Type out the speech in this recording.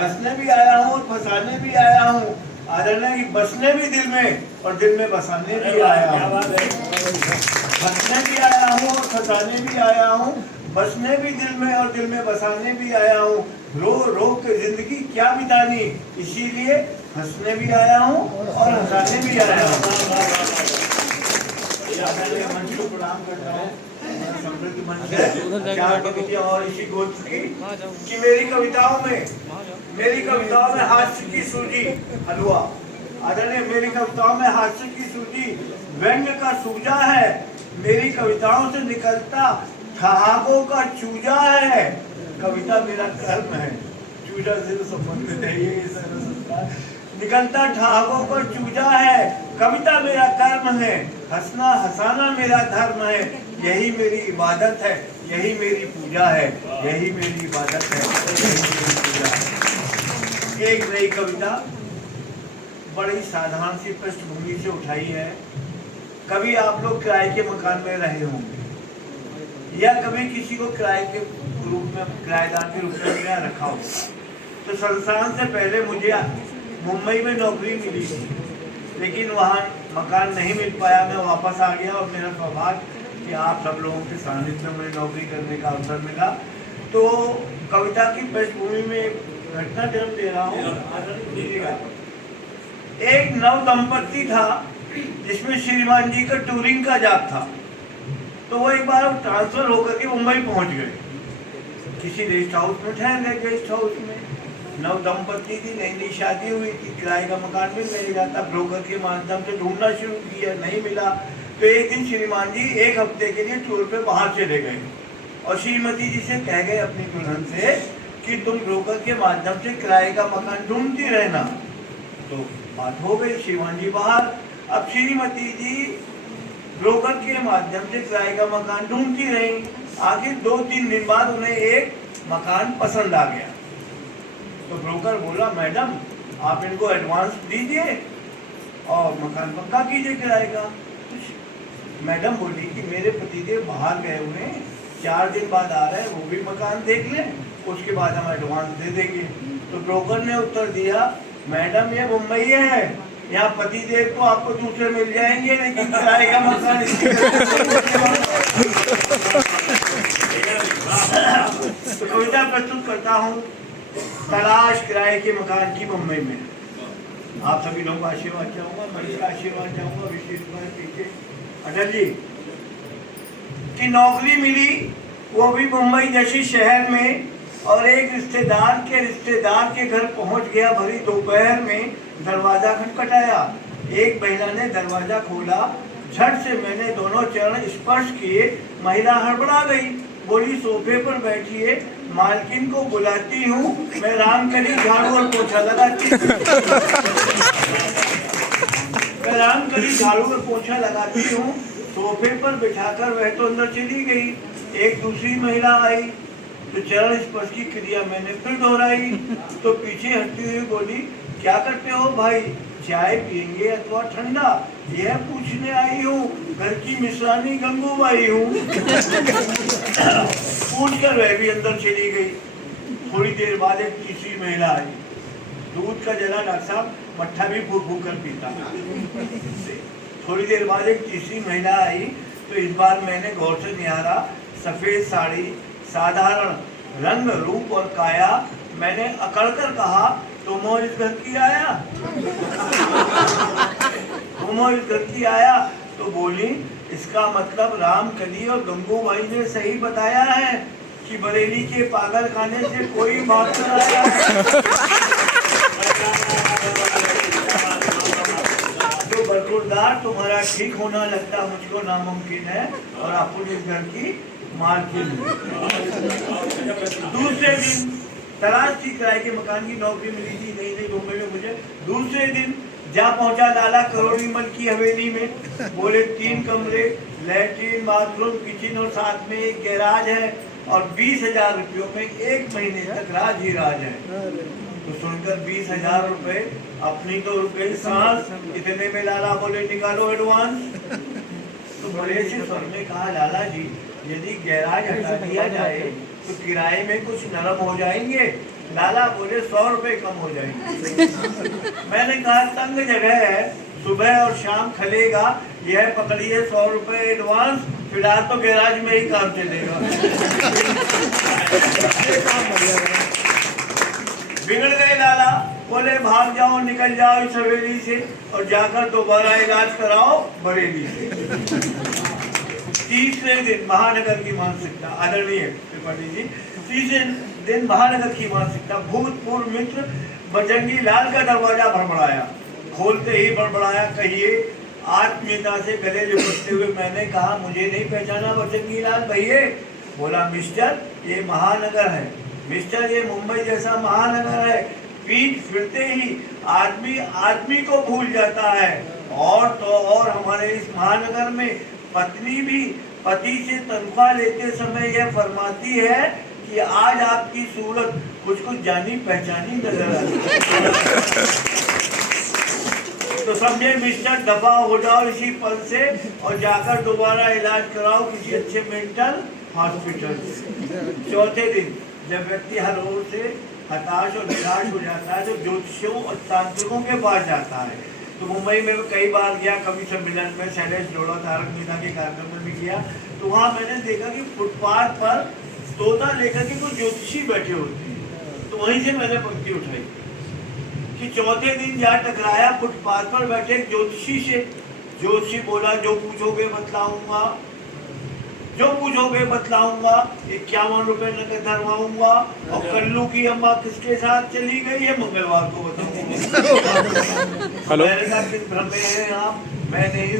हंसने भी आया हूँ और फंसाने भी आया हूँ। आदरणीय की बसने भी दिल में और दिल में बसाने भी आया हूँ। हंसने भी आया हूँ और फंसाने भी आया हूँ, बसने भी दिल में और दिल में बसाने भी आया हूँ। रो रो के जिंदगी क्या बितानी, इसीलिए हंसने भी आया हूँ और हंसाने भी आया हूँ। मंच को प्रणाम करता हूँ। समृद्ध मंच है, चार कविताएं और इसी गोद की कि मेरी कविताओं में हास्य की सूजी हलवा। आदरणीय, मेरी कविताओं में हास्य की सूजी व्यंग्य का सूजा है। मेरी कविताओं से निकलता ठहाकों का चूजा है। कविता मेरा कर्म है, चूजा से तो संबंधित है ये सारा संस्कार। निकलता ठहाकों पर चूजा है, कविता मेरा कर्म है। हंसना हंसाना मेरा धर्म है, यही मेरी इबादत है, यही मेरी पूजा है, यही मेरी इबादत है, यही मेरी पूजा है। एक नई कविता बड़ी साधारण सी पृष्ठभूमि से उठाई है। कभी आप लोग किराए के मकान में रहे होंगे या कभी किसी को किराए के रूप में, किराएदार के रूप में रखा होगा। तो संस्थान से पहले मुझे मुंबई में नौकरी मिली थी, लेकिन वहाँ मकान नहीं मिल पाया। मैं वापस आ गया और मेरा सौभाग्य कि आप सब लोगों के सानिध्य में मुझे नौकरी करने का अवसर मिला। तो कविता की पृष्ठभूमि में एक घटना जन्म दे रहा हूँ। एक नव दंपत्ति था जिसमें श्रीमान जी का टूरिंग का जॉब था। तो वो एक बार ट्रांसफर होकर के मुंबई पहुंच गए, किसी रेस्ट हाउस में ठहर गए। गेस्ट हाउस में नव दंपत्ति थी, नई नई शादी हुई थी, किराए का मकान मिल नहीं रहा था। ब्रोकर के माध्यम से ढूंढना शुरू किया, नहीं मिला। तो एक दिन श्रीमान जी एक हफ्ते के लिए टूर पे बाहर चले गए और श्रीमती जी से कह गए अपनी दुल्हन से कि तुम ब्रोकर के माध्यम से किराए का मकान ढूंढती रहना। तो बात हो गई, श्रीमान जी बाहर। अब श्रीमती जी ब्रोकर के माध्यम से किराए का मकान ढूंढती रही। आखिर 2-3 दिन बाद उन्हें एक मकान पसंद आ गया। तो ब्रोकर बोला, मैडम आप इनको एडवांस दीजिए और मकान पक्का कीजिए किराए का। मैडम बोली कि मेरे पतिदेव बाहर गए हुए हैं, 4 दिन बाद आ रहे हैं, वो भी मकान देख लें, उसके बाद हम एडवांस दे देंगे। तो ब्रोकर ने उत्तर दिया, मैडम ये मुंबई है, यहाँ पतिदेव तो आपको दूसरे मिल जाएंगे, लेकिन किराए का मकान तो कविता प्रस्तुत करता हूँ, तलाश किराए के मकान की मुंबई में। आप सभी लोगों का आशीर्वाद चाहूंगा, मंच का आशीर्वाद चाहूंगा, विशेष रूप से पीछे अटल जी की नौकरी मिली, वो भी मुंबई जैसी शहर में। और एक रिश्तेदार के घर पहुंच गया भरी दोपहर में। दरवाजा खटखटाया, एक महिला ने दरवाजा खोला। झट से मैंने दोनों चरण स्पर्श किए। महिला हड़बड़ा गई, बोली सोफे पर बैठिए, मालकिन को बुलाती हूँ, मैं राम कली झाड़ू और पोछा लगाती हूँ। सोफे पर बिठाकर वह तो अंदर चली गई। एक दूसरी महिला आई तो चरण स्पर्श की क्रिया मैंने फिर दोहराई। तो पीछे हटती हुई बोली, क्या करते हो भाई, चाय पियेंगे अथवा ठंडा? यह पूछने आई हूँ, घर की मिश्रानी गंगूबाई हूँ। पूछकर वह भी अंदर चली गई। थोड़ी देर बाद एक तीसरी महिला आई। दूध का जला डॉक्टर साहब मट्ठा भी फूक फूक कर पीता। थोड़ी देर बाद एक तीसरी महिला आई तो इस बार मैंने गौर से निहारा। सफेद साड़ी, साधारण रंग रूप और काया। मैंने अकड़कर कहा, तुम और इस घर की आया? तो बोली, इसका मतलब रामकली और गंगूबाई ने सही बताया है कि बरेली के पागल खाने से कोई बात नहीं आया। जो बरकरार तुम्हारा ठीक होना लगता मुझको नामुमकिन है और अपन इस घर की मालकिन। दूसरे दिन तलाश की किराए के मकान की नौकरी मिली थी नई मुंबई में मुझे। दूसरे दिन जा पहुंचा लाला करोड़ीमल की हवेली में। बोले 3 कमरे, लैट्रीन, बाथरूम, किचन और साथ में एक गैराज है और 20,000 रुपयों में 1 महीने तक राज ही राज है। तो सुनकर 20,000 रुपए अपनी तो रुक गई सांस। इतने में लाला बोले, निकालो एडवांस। तो बड़े से स्वर में कहा, लाला जी यदि गैराज हटा दिया जाए तो किराए में कुछ नरम हो जाएंगे। लाला बोले 100 रुपए कम हो जाएंगे। मैंने कहा तंग जगह है, सुबह और शाम खलेगा, यह पकड़िए 100 रुपए एडवांस, फिलहाल तो गैराज में ही काम चलेगा। बिगड़ गए लाला, बोले भाग जाओ, निकल जाओ इस हवेली से और जाकर दोबारा इलाज कराओ बरेली से। तीसरे दिन महानगर की मानसिकता, आदरणीय त्रिपाठी जी, तीसरे दिन महानगर की मानसिकता, भूतपूर्व मित्र बजरंगी लाल का दरवाजा भड़बड़ाया, खोलते ही बड़बड़ाया, कहिए। आत्मीयता से गले लिपटते हुए मैंने कहा, मुझे नहीं पहचाना बजरंगी लाल भैया? बोला, मिस्टर ये महानगर है, मिस्टर ये मुंबई जैसा महानगर है, पीठ फिरते ही आदमी आदमी को भूल जाता है। और तो और हमारे इस महानगर में पत्नी भी पति से तनख्वाह लेते समय यह फरमाती है कि आज आपकी सूरत कुछ कुछ जानी पहचानी नजर आती है। तो समझे मिस्टर, दफा हो जाओ इसी पल से और जाकर दोबारा इलाज कराओ किसी अच्छे मेंटल हॉस्पिटल से। चौथे दिन जब व्यक्ति हर ओर से हताश और निराश हो जाता है तो ज्योतिषियों और तांत्रिकों के पास जाता है। तो मुंबई में कई बार गया, कवि सम्मेलन में, शैलेश जोड़ा, तारक मेहता के कार्यक्रम में भी गया, तो वहाँ मैंने देखा कि फुटपाथ पर तोता लेकर के कुछ ज्योतिषी बैठे होते हैं। तो वहीं से मैंने पंक्ति उठाई कि चौथे दिन जा टकराया फुटपाथ पर बैठे एक ज्योतिषी से। ज्योतिषी बोला, जो पूछोगे बतलाऊंगा, जो पूछोगे बतलाऊंगा, 51 रुपए नकद धरवाऊंगा, और कल्लू की अम्मा किसके साथ चली गई है मंगलवार को बताऊंगा। मैंने कहा किस भ्रम में हैं आप? मैं नहीं